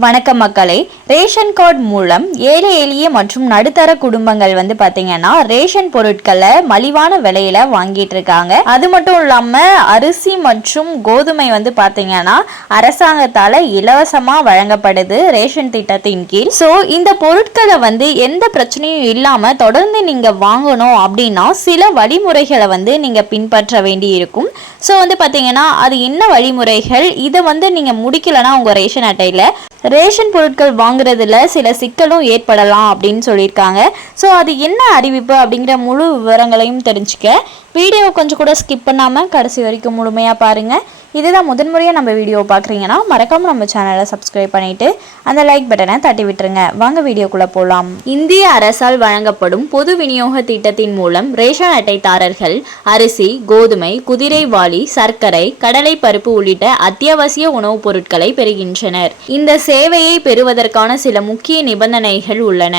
வணக்கம் மக்களே. Ration card மூலம் ஏழை எளிய மற்றும் நடுத்தர குடும்பங்கள் பார்த்தீங்கன்னா ரேஷன் பொருட்களை மலிவான விலையில வாங்கிட்டு இருக்காங்க. அது மட்டும் இல்லாம அரிசி மற்றும் கோதுமை பார்த்தீங்கன்னா அரசாங்கத்தால இலவசமா வழங்கப்படுது ரேஷன் திட்டத்தின் கீழ். ஸோ இந்த பொருட்களை எந்த பிரச்சனையும் இல்லாம தொடர்ந்து நீங்க வாங்கணும் அப்படின்னா சில வழிமுறைகளை நீங்க பின்பற்ற வேண்டி இருக்கும். ஸோ பார்த்தீங்கன்னா அது என்ன வழிமுறைகள், இதை நீங்க முடிக்கலன்னா உங்க ரேஷன் அட்டையில ரேஷன் பொருட்கள் வாங்குறதுல சில சிக்கலும் ஏற்படலாம் அப்படின்னு சொல்லியிருக்காங்க. ஸோ அது என்ன அறிவிப்பு அப்படிங்கிற முழு விவரங்களையும் தெரிஞ்சுக்க வீடியோ கொஞ்சம் கூட ஸ்கிப் பண்ணாமல் கடைசி வரைக்கும் முழுமையாக பாருங்கள். இதுதான் முதன்முறையாக நம்ம வீடியோ பார்க்குறீங்கன்னா மறக்காமல் நம்ம சேனலை சப்ஸ்கிரைப் பண்ணிவிட்டு அந்த லைக் பட்டனை தட்டி விட்டுருங்க. வாங்க வீடியோக்குள்ளே போகலாம். இந்திய அரசால் வழங்கப்படும் பொது விநியோக திட்டத்தின் மூலம் ரேஷன் அட்டைதாரர்கள் அரிசி, கோதுமை, குதிரைவாலி, சர்க்கரை, கடலை பருப்பு உள்ளிட்ட அத்தியாவசிய உணவுப் பொருட்களை பெறுகின்றனர். இந்த சேவையை பெறுவதற்கான சில முக்கிய நிபந்தனைகள் உள்ளன.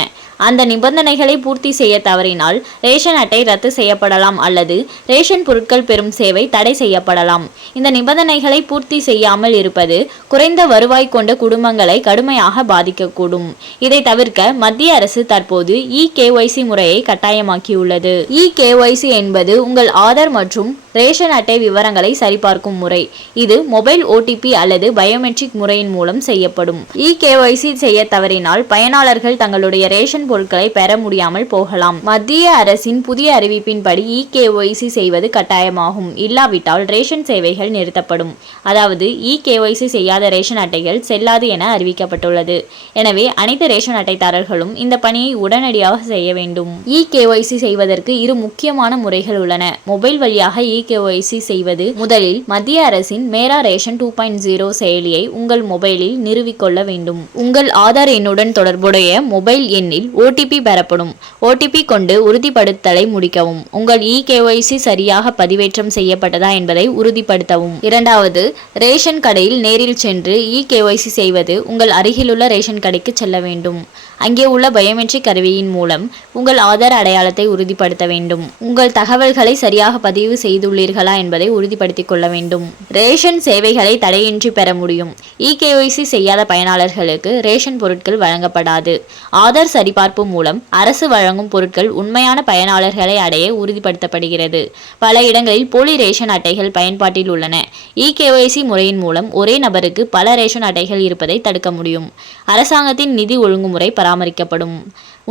அந்த நிபந்தனைகளை பூர்த்தி செய்ய தவறினால் ரேஷன் அட்டை ரத்து செய்யப்படலாம் அல்லது ரேஷன் பொருட்கள் பெறும் சேவை தடை செய்யப்படலாம். இந்த நிபந்தனைகளை பூர்த்தி செய்யாமல் இருப்பது குறைந்த வருவாய் கொண்ட குடும்பங்களை கடுமையாக பாதிக்கக்கூடும். இதை தவிர்க்க மத்திய அரசு தற்போது EKYC முறையை கட்டாயமாக்கியுள்ளது. EKYC என்பது உங்கள் ஆதார் மற்றும் ரேஷன் அட்டை விவரங்களை சரிபார்க்கும் முறை. இது மொபைல் OTP அல்லது பயோமெட்ரிக் முறையின் மூலம் செய்யப்படும். EKYC செய்ய தவறினால் பயனாளர்கள் தங்களுடைய ரேஷன் பொருட்களை பெற முடியாமல் போகலாம். மத்திய அரசின் புதிய அறிவிப்பின்படி EKYC செய்வது கட்டாயமாகும். இல்லாவிட்டால் ரேஷன் சேவைகள் நிறுத்தப்படும். அதாவது EKYC செய்யாத ரேஷன் அட்டைகள் செல்லாது என அறிவிக்கப்பட்டுள்ளது. எனவே அனைத்து ரேஷன் அட்டைதாரர்களும் இந்த பணியை உடனடியாக செய்ய வேண்டும். EKYC செய்வதற்கு இரு முக்கியமான முறைகள் உள்ளன. மொபைல் வழியாக EKYC செய்வது முதலில் மத்திய அரசின் மேரா ரேஷன் 2.0 செயலியை உங்கள் மொபைலில் நிறுவிக்கொள்ள வேண்டும். உங்கள் ஆதார் எண்ணுடன் தொடர்புடைய மொபைல் எண்ணில் OTP பெறப்படும். OTP கொண்டு உறுதிப்படுத்தலை முடிக்கவும். உங்கள் EKYC சரியாக பதிவேற்றம் செய்யப்பட்டதா என்பதை உறுதிப்படுத்தவும். இரண்டாவது, ரேஷன் கடையில் நேரில் சென்று EKYC செய்வது. உங்கள் அருகிலுள்ள ரேஷன் கடைக்கு செல்ல வேண்டும். அங்கே உள்ள பயோமெட்ரிக் கருவியின் மூலம் உங்கள் ஆதார் அடையாளத்தை உறுதிப்படுத்த வேண்டும். உங்கள் தகவல்களை சரியாக பதிவு செய்துள்ளீர்களா என்பதை உறுதிப்படுத்திக் கொள்ள வேண்டும். ரேஷன் சேவைகளை தடையின்றி பெற முடியும். EKYC செய்யாத பயனாளர்களுக்கு ரேஷன் பொருட்கள் வழங்கப்படாது. ஆதார் சரிபார்ப்பு மூலம் அரசு வழங்கும் பொருட்கள் உண்மையான பயனாளர்களை அடைய உறுதிப்படுத்தப்படுகிறது. பல இடங்களில் போலி ரேஷன் அட்டைகள் பயன்பாட்டில் உள்ளன. EKYC முறையின் மூலம் ஒரே நபருக்கு பல ரேஷன் அட்டைகள் இருப்பதை தடுக்க முடியும். அரசாங்கத்தின் நிதி ஒழுங்குமுறை பராமரிக்கப்படும்.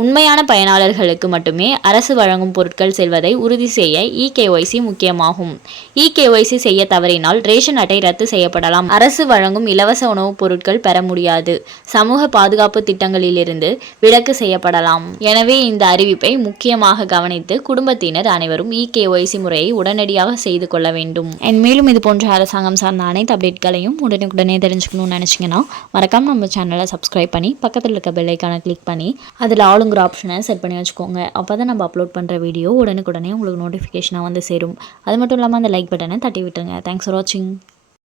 உண்மையான பயனாளர்களுக்கு மட்டுமே அரசு வழங்கும் பொருட்கள் செல்வதை உறுதி செய்ய EKYC முக்கியமாகும். EKYC செய்ய தவறினால் ரேஷன் அட்டை ரத்து செய்யப்படலாம். அரசு வழங்கும் இலவச உணவுப் பொருட்கள் பெற முடியாது. சமூக பாதுகாப்பு திட்டங்களிலிருந்து விலக்கு செய்யப்படலாம். எனவே இந்த அறிவிப்பை முக்கியமாக கவனித்து குடும்பத்தினர் அனைவரும் EKYC முறையை உடனடியாக செய்து கொள்ள வேண்டும். மேலும் இது போன்ற அரசாங்கம் சார்ந்த அனைத்து அப்டேட்களையும் உடனுக்குடனே தெரிஞ்சுக்கணும்னு நினைச்சீங்கன்னா மறக்காம நம்ம சேனலை சப்ஸ்கிரைப் பண்ணி பக்கத்தில் இருக்க பெல் ஐகானை கிளிக் பண்ணி அதில் ஆளுங்கிற ஆப்ஷனை செட் பண்ணி வச்சுக்கோங்க. அப்போ தான் நம்ம அப்லோட் பண்ணுற வீடியோ உடனுக்குடனே உங்களுக்கு நோட்டிஃபிகேஷனாக சேரும். அது மட்டும் இல்லாமல் அந்த லைக் பட்டனை தட்டி விட்டுருங்க. தேங்க்ஸ் ஃபார் வாட்சிங்.